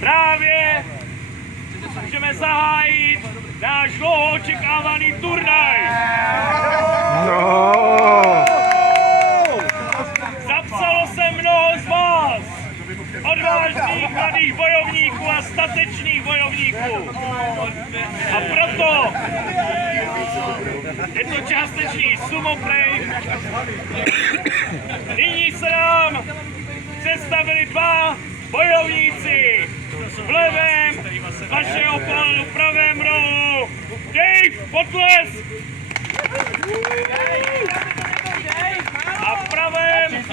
Právě můžeme zahájit náš dlouho očekávaný turnaj. No. Zapsalo se mnoho z vás, odvážných mladých bojovníků a statečných bojovníků. A proto je to částečný sumo play. Nyní se nám představili dva bojovníci v levém vašeho pohledu pravém rohu. Dave Potles a v pravém,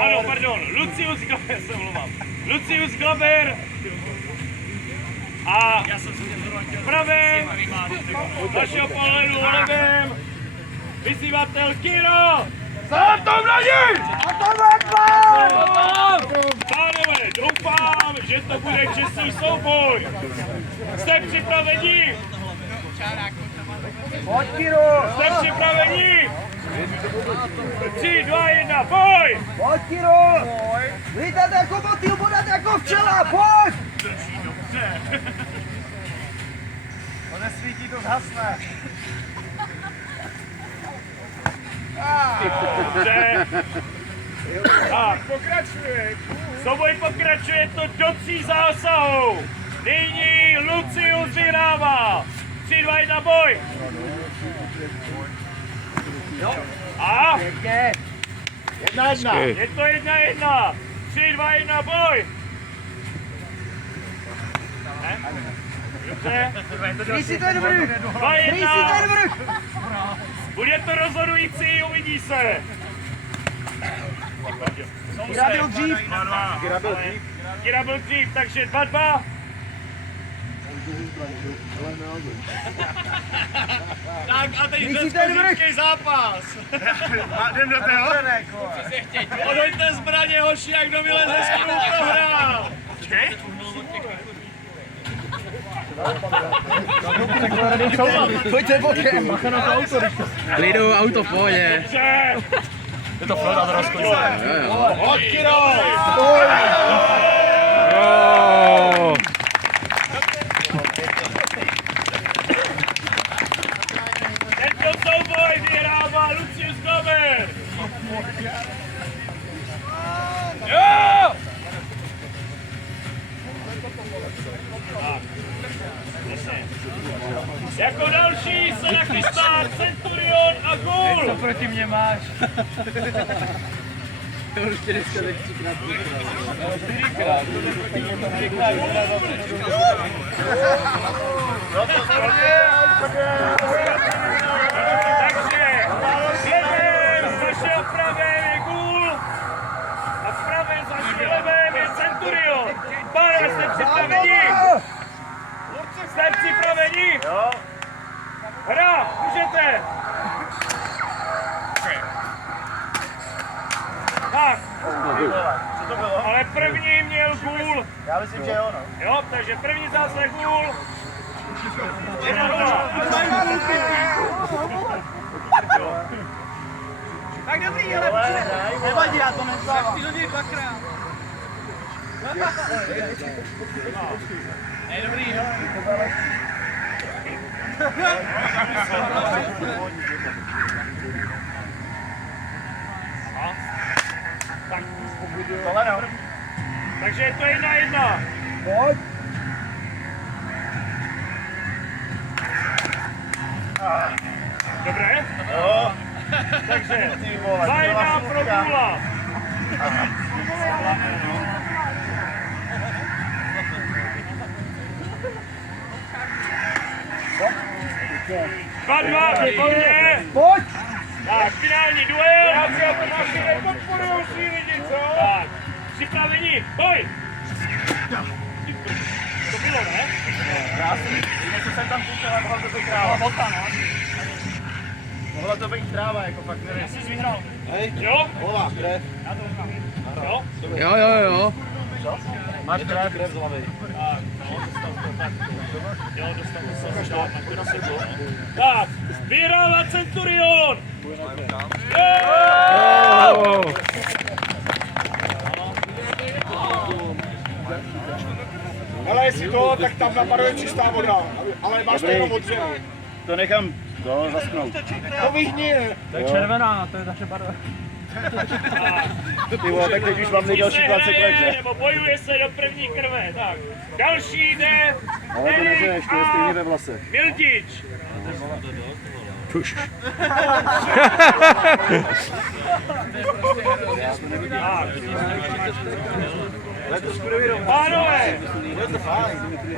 ano, pardon, Lucius Glaber, se omlouvám. Lucius Glaber a v pravém vašeho pohledu levém vyzývatel Kiro. Zátom na ní! Pánové, doufám, že to bude čestný souboj. Jste připraveni? Jste připraveni? 3, 2, 1, boj! Pojď, Kiro! Lítat jako motýl, bodat jako včela, pojď! To nesvítí, to zhasne. Dobře. Tak, pokračuje. Souboj pokračuje to do 3 zásahů. Nyní Lucius vyhrává. 3, 2, 1, boj! A? Je to 1-1. 3, 2, 1, boj! Ne? Dobře. Drý si ten vrch! 2, Drý si 1. ten vrch! Bude to rozhodující, uvidí se. Kira byl dřív! Kira byl dřív, takže 2-2. Tak a teď Drý si ten vrch! zápas. Jdem do toho? Odhoďte zbraně, hoši, jak kdo vyleze s kým prohrál. Počkej. Pojďte bokem! Klidu, auto v pohodě. Dobře. Je to Florida do rozkočí. Hoď, Kiro. Tento souboj vyhrává Lucius Glaber. Jo! Jako další se nachystá Centurion a Ghoul. Co proti mě máš? To už tě dneska tak 3krát Takže levém z vašeho pravém je Ghoul a v pravém z vašeho levém je Centurion. Pánové, jste připraveni? Jste připraveni? Jo. Hra, můžete. Tak. Co to bylo? Ale první měl Ghoul. Já myslím, že jo, no. Jo, takže první zásah Ghoul. 1-0. Tak dobrý, ale nevadí, já to nezvládám. Ty do něj dvakrát. Je dobrý, no. Tak, Tohle no. takže je to 1-1. Pojď! Dobré? Jo. Takže Ty vole, 2-1 pro Ghoula. Dva, výborně. Pojď! Tak, finální duel. Já si a Tomáši nepodporujou svý lidi, co? Tak, připraveni, boj! To bylo, ne? Krásný. Něco jsem tam přišel, ale mohla to být tráva. Mohla to být tráva, jako fakt nevím. Jsi vyhrál. Jo? Hlava, krev. Jo? Jo. Máš krev z hlavy. Tak, vyhrává Centurion! Udělej si to, tak tam napaduje čistá voda. Ale máš to jenom odřevu. To nechám zaschnout. To vyhni. To je červená, to je naše barva. Ty vole, tak teď už mám nejdelší klacek leže. Nebo bojuje se do první krve. Tak, další jde. Ale to neřeš, to je stejně ve vlase. Miltič. Pánové,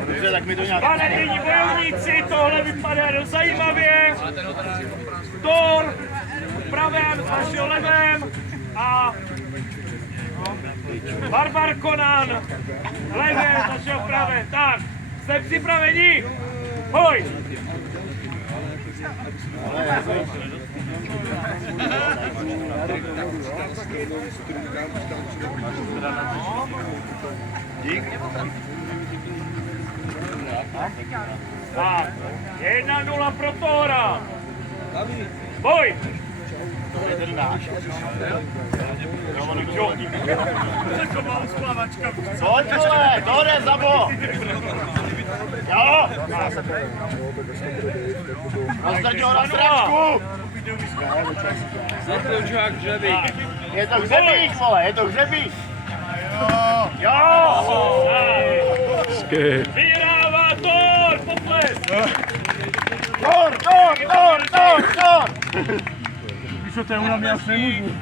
Dobře, tak mi to nějak... panevní bojovníci, tohle vypadá dost zajímavě. Thor v pravém, s vašeho levém a Barbar Conan v levém, s vašeho pravém. Tak, jste připraveni? Hoj! Tak, 1-0 pro Thora. Boj! Pojď vole, dole, Zabo! Jo! Rozdrť ho na sračku! Zatoučák hřebík. Je to hřebík, vole, je to hřebík! Jo! Vyhrává Thor, potles! Tor! Víš, to je u mě asi nemůžu.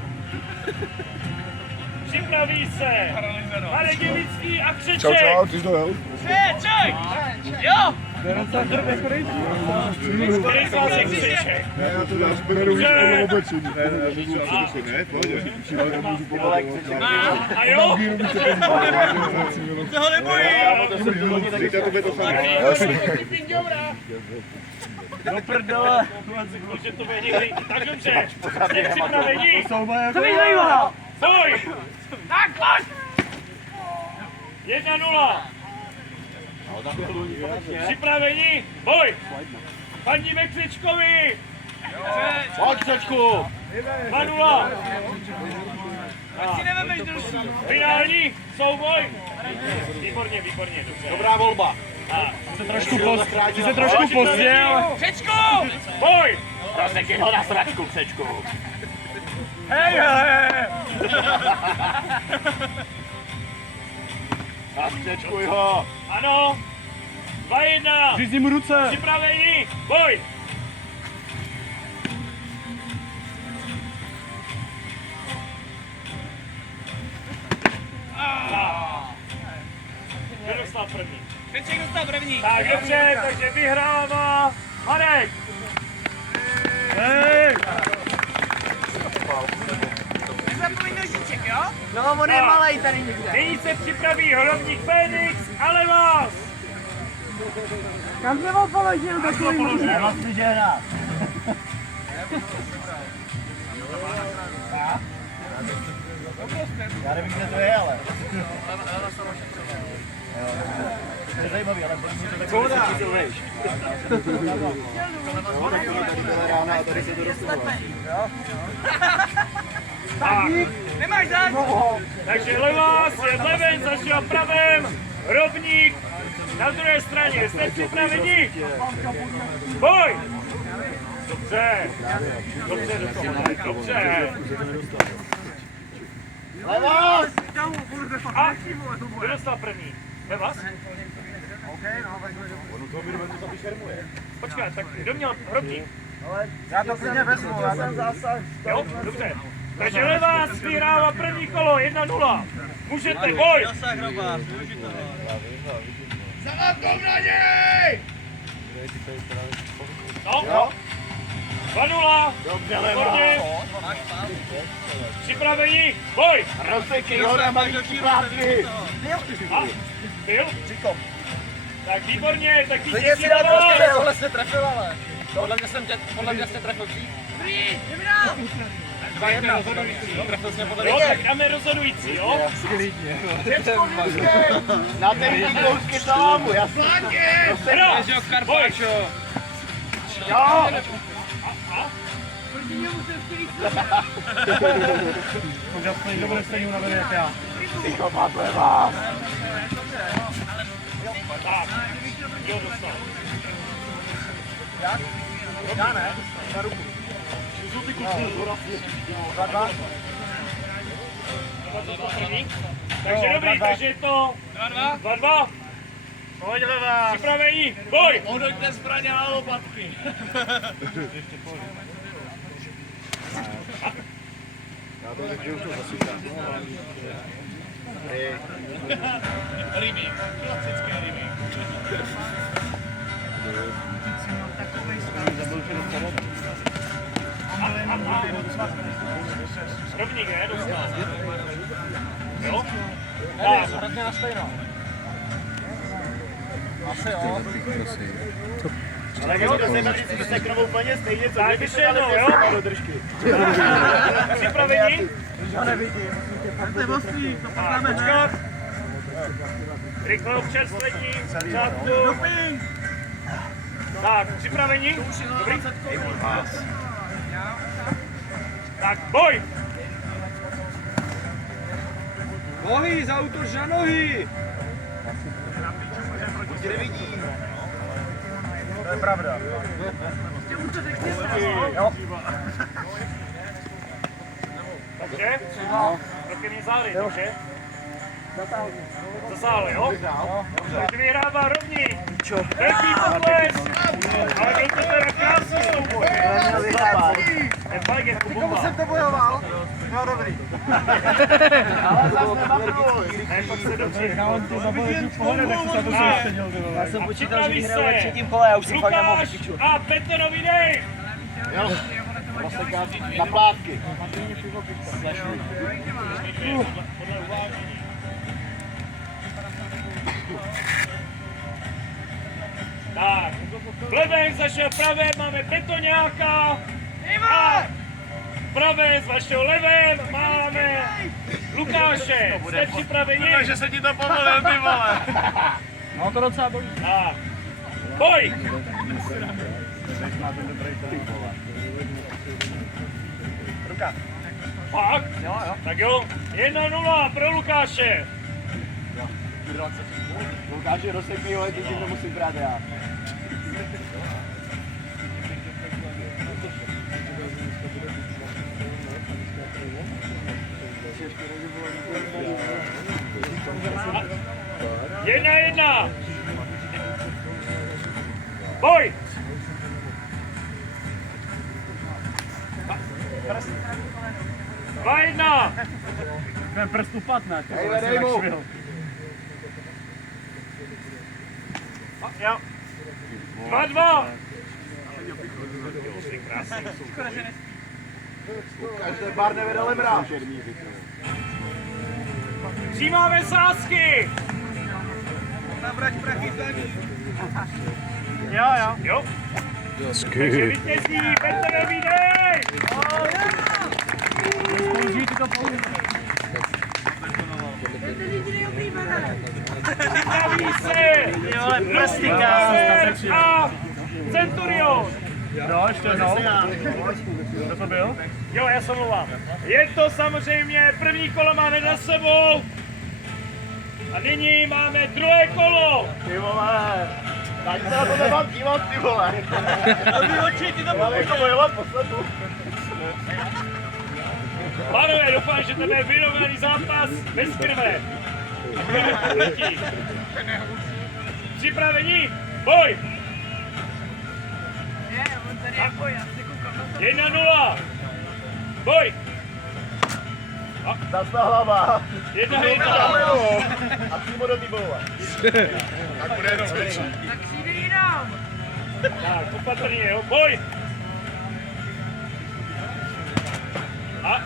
Připraví se Marek Jevický a Křeček. Čau, čau, ty jsi dojel? Křeček! Jo! Ne, já to dáš, beru už podle oblečení. Ne, ne, pohodě. Nemůžu pomoct. A jo? Toho nebojí! Víte, to by to samé. Do prdele. Může to být někdy. Tak dobře, jste připraveni? Co vyhrývá? Boj! Tak, pojď! 1-0. Připraveni? Boj! Fandíme Křečkovi! Pojď, Křečku! 2-0. Finální souboj. Výborně, výborně, dobře. Dobrá volba. Ty se trošku pozdě, ale... Křečku! Boj! Rozsekni ho na sračku, Křečku. Hej, hej! Naskřečkuj ho. Ano. 2-1. Řízni mu ruce. Připraveni? Boj! Kdo dostal první? Křeček dostal první. Tak dobře, takže vyhrává Marek. Hej! Nezapomeň nožiček, jo? No, on je malej tady někde. Nyní se připraví hrobník Fénix, ale vás! Kam se ho položil takový? Nemocný žena. Já nevím, kde to je, ale... To je zajímavý, ale bude mi to takový silnější. Rána a tady se to dostalo. Nemáš zač? Takže levás je leven, zašel pravém, hrobník na druhé straně. Jste připraveni? Boj! Dobře. Dobře, dobře. Levas! A kdo dostal první? Ve vás? Počkej, tak kdo měl hrobník? Já to klidně vezmu, já jsem zásah. Jo, dobře. Takže levás vyhrává první kolo, 1-0. Můžete, boj! No, 2-0. Dobře, Výborně. Levas! Připraveni, boj! Rozsekni ho na maličký plátky! A, byl? Tak výborně, tak ty Klidně si dá prostě, Tohle jste trefil, ale. Podle mě jste trefil dřív. Trefil jsem podle Jo, tak dáme rozhodující, jo? Na ten kousky tomu, jasně! Hra! Boj! Jo! Úžasný, kdo bude stejně unavený jak já. Ticho, máte vás! Jo, dostal. Já ne, na ruku. Takže dobrý, takže je to 2-2. Pojď levá. Připravení, boj! Odoďte zbraně a lopatky. Já to řekl, že už to zasypám. Remake, klasický remake. Rovník, ne? Dostal. Jo? Tak na stejno. Asi jo. Ale když to se seknou úplně stejně, co Tak ještě jednou, jo? do držky. Připravení? Já nevidím. To je ostrý, to poznáme Počkat. Rychle občerstvení. Řádku. Tak, připravení? Dobrý? Tak, boj! Nohy, za autor za nohy! Tě nevidí. To je pravda. Jo. Takže? Trochu mě záry, takže? Zasáhli, jo? Takže vyhrává rovník. Velký potles. Ale byl to teda krásný souboj. Je fakt jako bomba. Jsem to bojoval? No dobrý. Ale zase nemapnuj. Ne, pak se dobře. Já jsem počítal, že Připraví vyhraju ve se třetím kole, já už si fakt nemohl Lukáš piču. a Betonový Dej. Na plátky. Tak, levé z vašeho pravé máme Betoňáka. A pravé z vašeho levém máme Lukáše. Jste připraveni? Takže se ti to povedlo, ty vole. No to docela bolí. Tak, boj! Ruka. Fakt? Jo, jo. Tak jo, 1-0 pro Lukáše. Lukáši rozsekni ho, když to musím brát já. Jedna, jedna. Boj! Dva, jedna. Ten prst upadne. Dej mu. Jo. 2-2. Každý bar nevede lemra. Přijímáme sázky. Nabrať prachy tady. Jo, jo. Jo. Takže vítězí Betonový Dej. Připraví se Lukáš a Centurion. Jo, ještě jednou. Kdo to byl? Jo, já se mluvám. Je to samozřejmě, první kolo máme za sebou. A nyní máme druhé kolo. Ty vole. Já se na to nemám dívat, ty vole. Dobrý oči, ty to Mám jako bojovat posledu. Pánové, doufám, že to bude vyrovnaný zápas bez krve. Letí. Připravení, boj! 1-0. Boj! Zas ta hlava. 1-1. A přímo do týbova. Tak bude jenom větší. Tak, opatrně, jo, boj! A,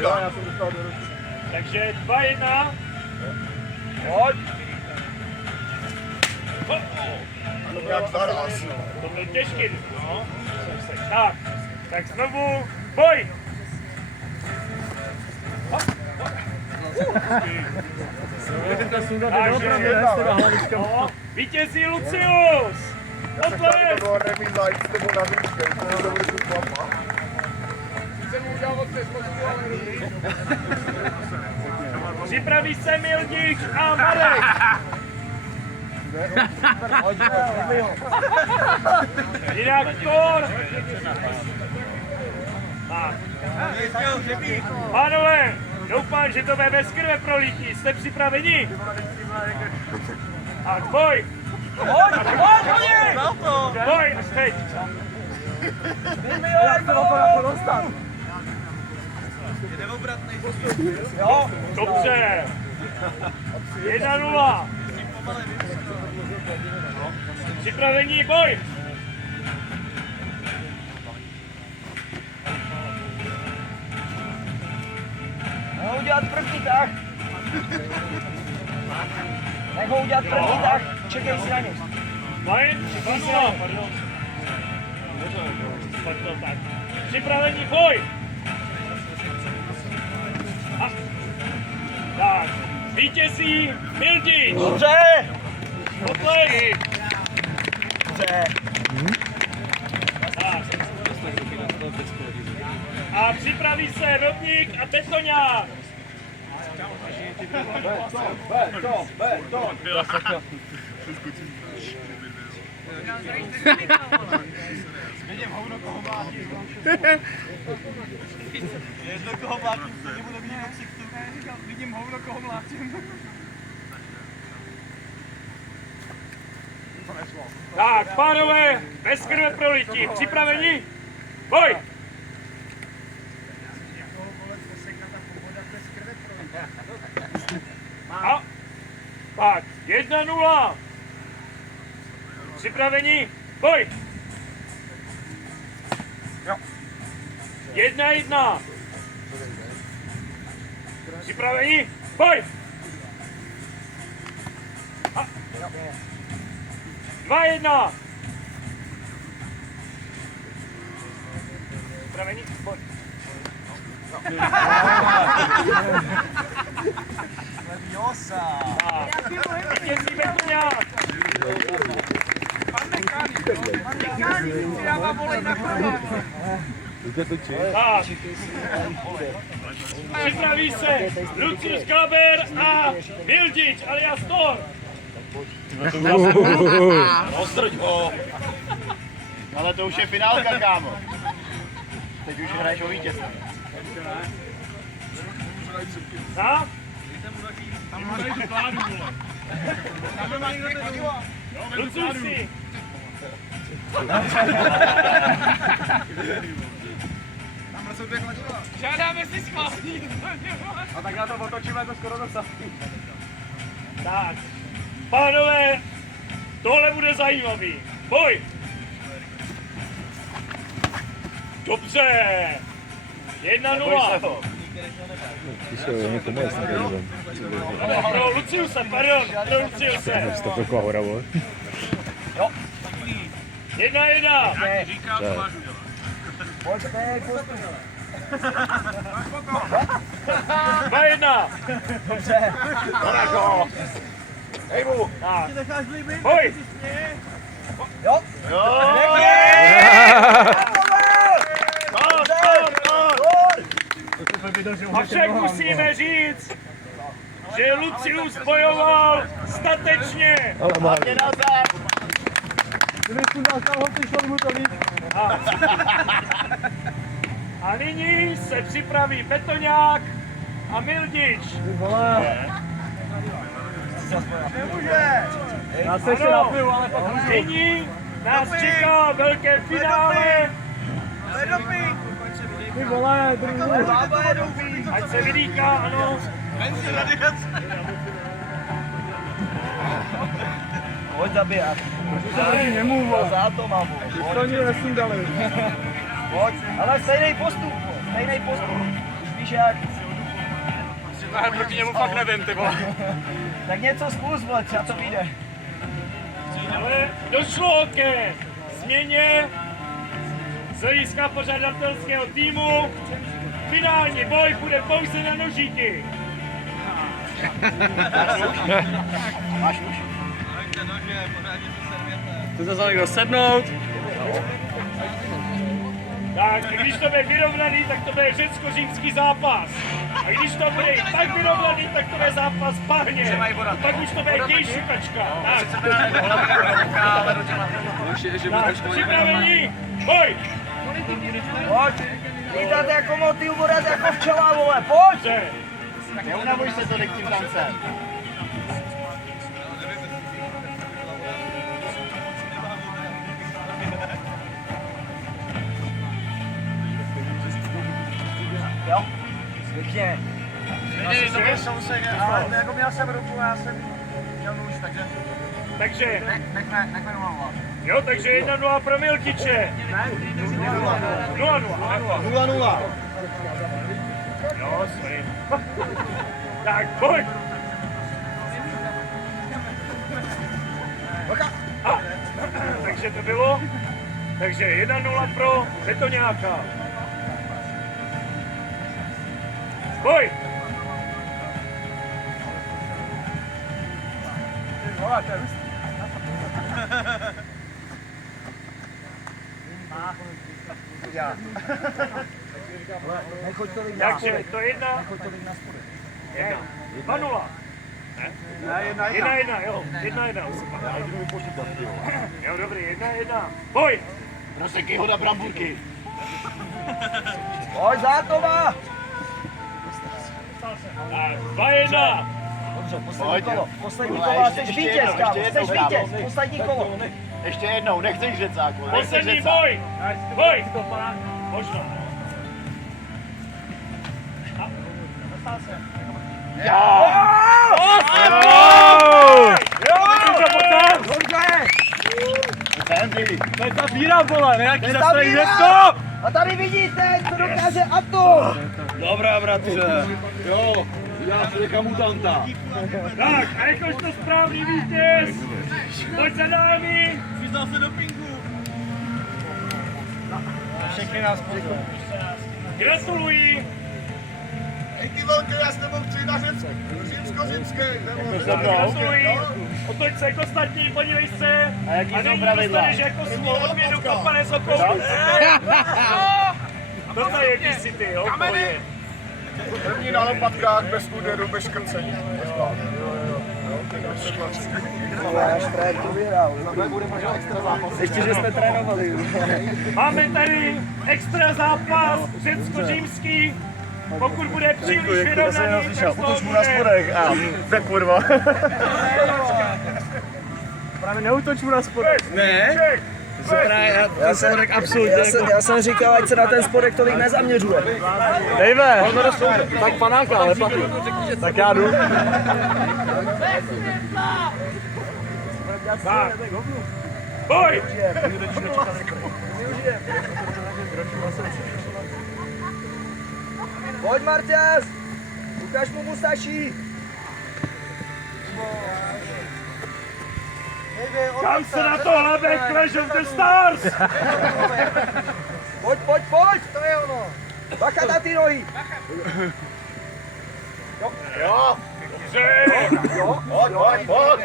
Jo, já jsem dostal do ruky. takže 2-1. Pojď. Jak zaraz. To byl těžký, no. Tak znovu, boj! Takže, no, vítězí Lucius! Potles! To bylo remis a jít s tebou na výške. To je dobrý chlapa. Jsem mu udělal od přesmotu, ale Připraví se Mildič a Marek! Jinak skor! Tak. Pánové, doufám, že to bude bez krve prolítí. Jste připraveni? Tak boj! Boj, až teď! Dobře! 1-0! Připravení, boj! Nech ho udělat první tah. Nech ho udělat první tah. Čekej si na něj. Fajn, 2-0, pardon. Tak. Připravení, boj! A. Tak, vítězí Mildič! Dobře! Potlesk! Dobře. Tak. A připraví se Rovník a Betoňák! Jedno koho mlátím, to nebudu vidět do ksichtu. Vidím hovno, koho mlátím. Tak, pánové, bez krve prolití. Připraveni? Boj! A tak, 1-0. Připraveni? Boj! 1-1. Připraveni? Boj! A 2-1. Připraveni? Boj! Vítězí Betoňák! Tak. Připraví se Lucius Kaber a Mildič alias Thor. Ostrď ho! Ale to už je finálka, kámo. Teď už hraješ o vítězství. Tak? Luciusi. Žádáme si schválení. A tak na to otočíme to skoro do Tak. Pánové, tohle bude zajímavý. Boj! Dobře! 1-0. Pro Luciuse, pardon, pro Luciuse. To taková hora, vole. 1-1. Říkám, co máš udělat. Pojďte, postup. 2-1. Dobře. Hej mu! Tak. Boj! Jo. Jo! Avšak musíme říct, že Lucius bojoval statečně. Hlavně na zem! A nyní se připraví Betoňák a Mildič. Ano, nyní nás čeká velké finále. Ať se vydýká, ano. Pojď zabíjat. Za to mám. Pojď. Ale stejný postup. Stejný postup. Víš jak? Já proti němu fakt nevím, ty vole. Tak něco zkus, vole, třeba to vyjde. Ale došlo ke změně z hlediska pořadatelského týmu. Finální boj bude pouze na nožíky. Máš už? Chce se za někdo sednout? Tak, když to bude vyrovnaný, tak to bude řecko-římský zápas. A když to bude tak vyrovnaný, tak to bude zápas bahně. Pak už to bude dějšukačka. Tak, připravení, boj! Pojď! Lítat jako motýl, bodat jako včela, vole, pojď! Neunavuj se tolik tím tancem. Jo? Pěkně. Ale jako měl jsem ruku, já jsem měl nůž, takže Takže, nechme 0-0. jo, takže 1-0 pro Miltiče. 0-0. 0-0. Jo, sorry. Tak, pojď! A, takže to bylo. Takže 1-0 pro Betoňáka. Boj! Nechoď tolik na Takže spodek. to je 1. Nechoď tolik na spodek. Je. 2-0. Ne? 1-1, jo. 1-1. Jo, dobrý, 1-1. Boj! Proseky ho na bramburky. Pojď, Zátova! Tak, 2-1. Dobře, poslední Pojď. kolo. Poslední Ale kolo, ještě jsi vítěz, jednou, kámo. ještě jednou, Jsi kámo. vítěz, poslední kolo. Ještě jednou, nechceš řecáku. Poslední boj! Boj! Možná. To je ta víra, vole, nějaký Je ta zase víra! něco! A tady vidíte, co dokáže Atom! Dobrá, bratře. Jo, já se nechám mutanta. Tak, a jakož to správný vítěz, pojď za námi. Přiznal se do pinku. Všechny nás pozdou. Gratuluji. Hej ty velké, já s tebou chci na římsko-římské. Gratuluji. Otoč se k ostatní, podívej se. A jaký jsou nyní pravidla? dostaneš jako svou odměnu kopane z okou. To jsou jaký si ty, jo? Kameny. První na lopatkách, bez úderu, bez škrcení. Náš Fred to vyhrál. Ještě, že jsme trénovali. Máme tady extra zápas řecko-římský. Pokud bude příliš vyrovnaný, tak z toho bude... tak kurva. Právě neútoč mu na spodek. Ne? Já jsem říkal, ať se na ten spodek tolik nezaměřuje. Dejme. Tak panáka, ale pak. Tak já jdu. Tak. Boj! Pojď, Marťas! Ukaž mu mustaší! Kam se na to hlabe Clash of the Stars? Pojď, pojď, pojď! To je ono! Bacha na ty nohy! Jo, Dobře. pojď.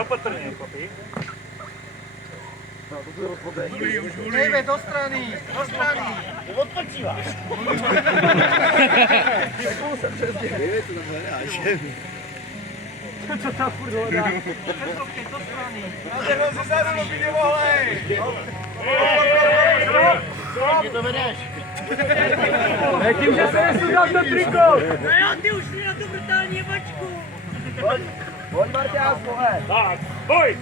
Opatrně, chlapi. Dejme do strany, do strany. Odpočíváš. Co tam furt hledá? Nádherno ze zadu, aby nemohli. Ty to vedeš. Tím, že se nesudáš do triko! No jo, ty už mi na tu brutální jebačku. Pojď, Marťas, vole! Tak, boj!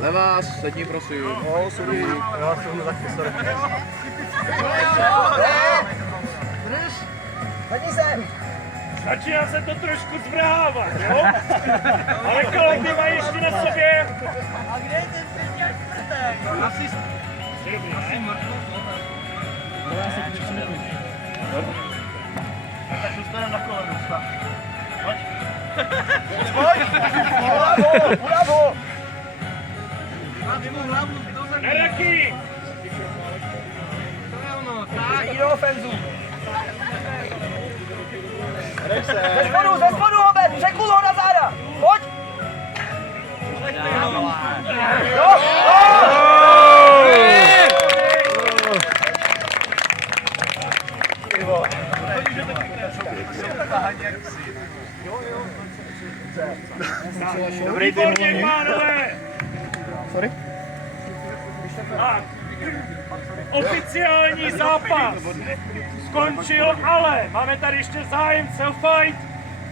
Levá, sedni prosím. No, sudy. Já jsem taky, sorry. Sedni se! Začíná se to trošku zvrhávat, jo? Ale kolegy mají ještě na sobě. A kde je ten třetí až čtvrtý? Asi... Dobrý, ne? Tak zůstaneme na kolenu, stav. Pojď. Bravo! Na raky! Sedí do ofenzu! Ze spodu, Robert, překul ho na záda. Pojď. Jo. Dobrý tým. Výborně, pánové! Sorry? Tak. Oficiální zápas skončil, ale máme tady ještě zájemce o fight.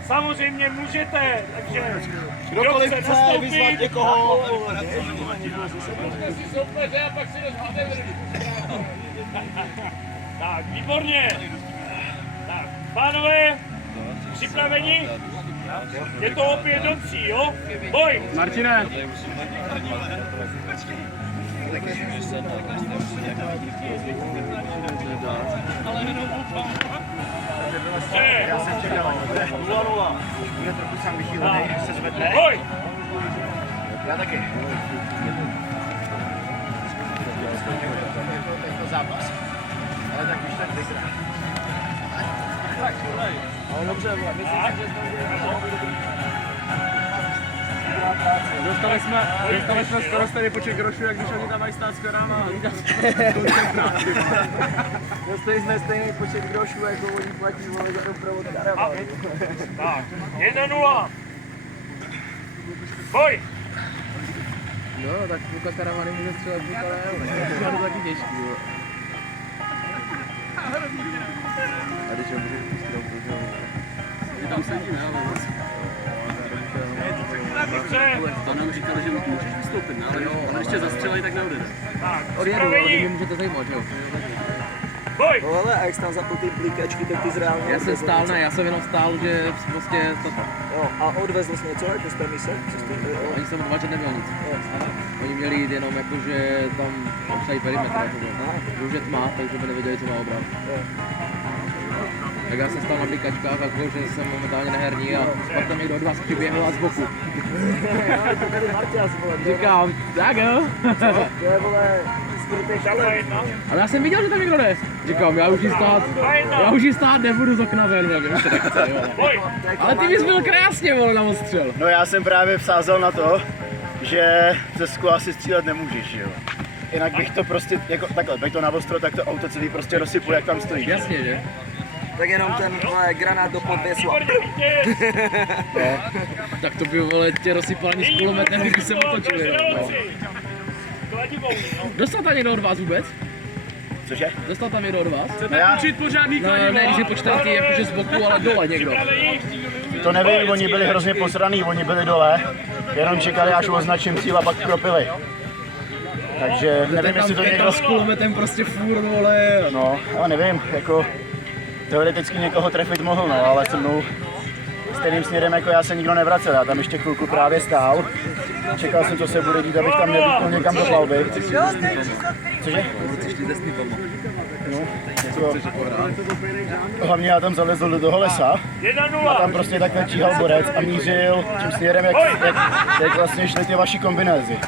Samozřejmě můžete, takže kdo chce nastoupit, někoho. tak výborně. Tak, pánové, připraveni? Je to opět do tří, jo? Boj! Martine, Já jsem čekal, bude 0-0. Bude trochu sám vychýlený, když se zvedne. Boj! Já taky. Je to zápas. Ale tak už tak vyhrá. Ale dobře, myslím, že dostali jsme skoro stejný počet grošů, jak když oni tam mají stát skoro ráma. Dostali jsme stejný počet grošů, jako oni platí za doprovod karavalu. Tak, 1-0. Boj! No, tak půlka karavany může střelat, půlka ne, to je taky těžký, jo. A když ho můžeš pustit, protože ty tam sedíme, ale vlastně. Dobře. To nám říkali, že můžeš vystoupit, ne? Ale ještě zastřelej, tak neodjede. Tak, Odjedu, ale vy mě připraveni. můžete zajímat, jo? Boj! No ale a jak jsi tam zapl ty blíkačky, tak ty zreálně Já jsem stál, ne, já jsem jenom stál, že prostě to... Jo, a odvezl jsi něco, jako z té mise? Oni jsem odvážet neměl nic. Oni měli jít jenom jako, že tam obsají perimetr, jako, už je tma, takže by nevěděli, co má obrat. Tak já jsem stál na blikačkách, jako, že jsem momentálně neherní a pak tam někdo od vás přiběhl a z boku. Říkám, tak jo. To je, vole, skrytý šalem. Ale já jsem viděl, že tam někdo jde. Říkám, já už jí stát nebudu z okna ven, nevím, že nechce, jo. Boj! Ale ty bys byl krásně, vole, na ostřel. No já jsem právě vsázel na to, že ze sklu asi střílet nemůžeš, jo. Jinak bych to prostě, jako takhle, bych to na ostro, tak to auto celý prostě rozsypu, jak tam stojí. Jasně, že? Tak jenom ten vole, granát do podvěsu. Výborně, vítěz! Tak to by, vole, tě rozsypal ani s kulometem, když se otočil jenom, no. Kladivou, no. Dostal tam někdo od vás vůbec? Cože? Dostal tam někdo od vás? No já, Pořádný kladivo. Ne, když je počítám ty jakože z boku, ale dole někdo. to nevím, oni byli hrozně posraný, oni byli dole, jenom čekali, až označím cíl a pak kropili. Takže nevím, jestli to někdo... s kulometem prostě furt, vole. No, já nevím, jako teoreticky někoho trefit mohl, no, ale se mnou stejným směrem jako já se nikdo nevracel, já tam ještě chvilku právě stál. Čekal jsem, co se bude dít, abych tam nevypnul někam do plavby. Cože? No, jako, hlavně já tam zalezl do toho lesa a tam prostě takhle číhal borec a mířil tím směrem, jak vlastně šly ty vaši kombinézy.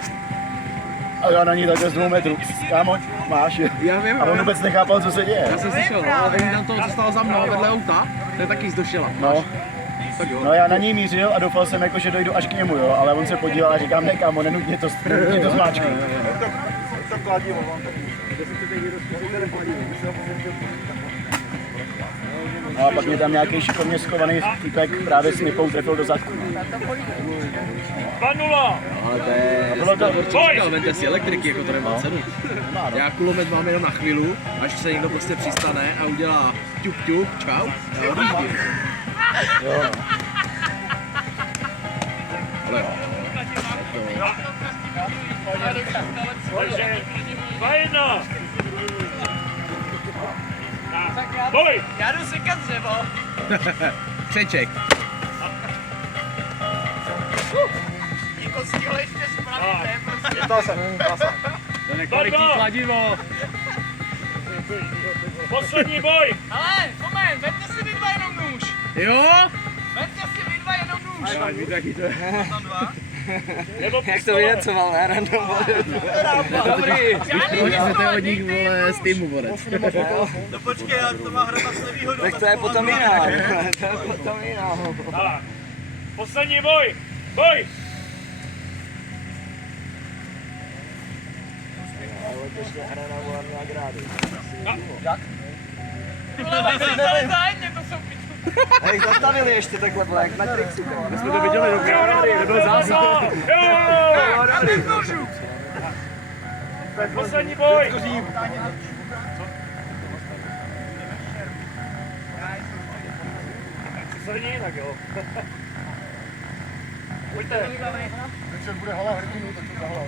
A já na ní takhle z 2 metrů. Kámo, máš? Já vím, A on vůbec nechápal, co se děje. já jsem slyšel, no, ale viděl toho, co stál za mnou vedle auta, to je taky z došela. No. No já na něj mířil a doufal jsem jako, že dojdu až k němu, jo, ale on se podíval a říkám, ne kámo, nenutně to zmáčknu. To kladivo. No a pak mě tam nějaký šikovně schovaný týpek právě s nipou trefil do zadku. 2-0. Ale to je... Bylo to... Vemte si elektriky, jako to nemá cenu. Já kulomet mám jenom na chvíli, až se někdo prostě přistane a udělá ťup ťup, čau, já odjíždím. Jo. Ale jo. Takže 2-1. Boj! Já jdu sekat dřevo. Křeček. Jako s tímhle ještě spravíte, prostě. To je nekvalitní kladivo. Poslední boj! Ale, moment, vemte si vy dva jenom nůž. Jo? Vemte si vy dva jenom nůž. Taky to je. Tam dva. Nebo Jak to vynecoval, ne? Random borec. Dobrý. Můžete od nich, vole, z týmu borec. No počkej, ale to má hrabat s nevýhodou. Tak to je potom jiná. To je potom jiná. Tak. Poslední boj! Boj! A jich zastavili ještě takhle, jak na Trixu. My jsme to viděli do kamery, nebyl zásah. Poslední boj! Poslední, tak jo. Pojďte. Když se bude hala hrdinu, tak to zahlal.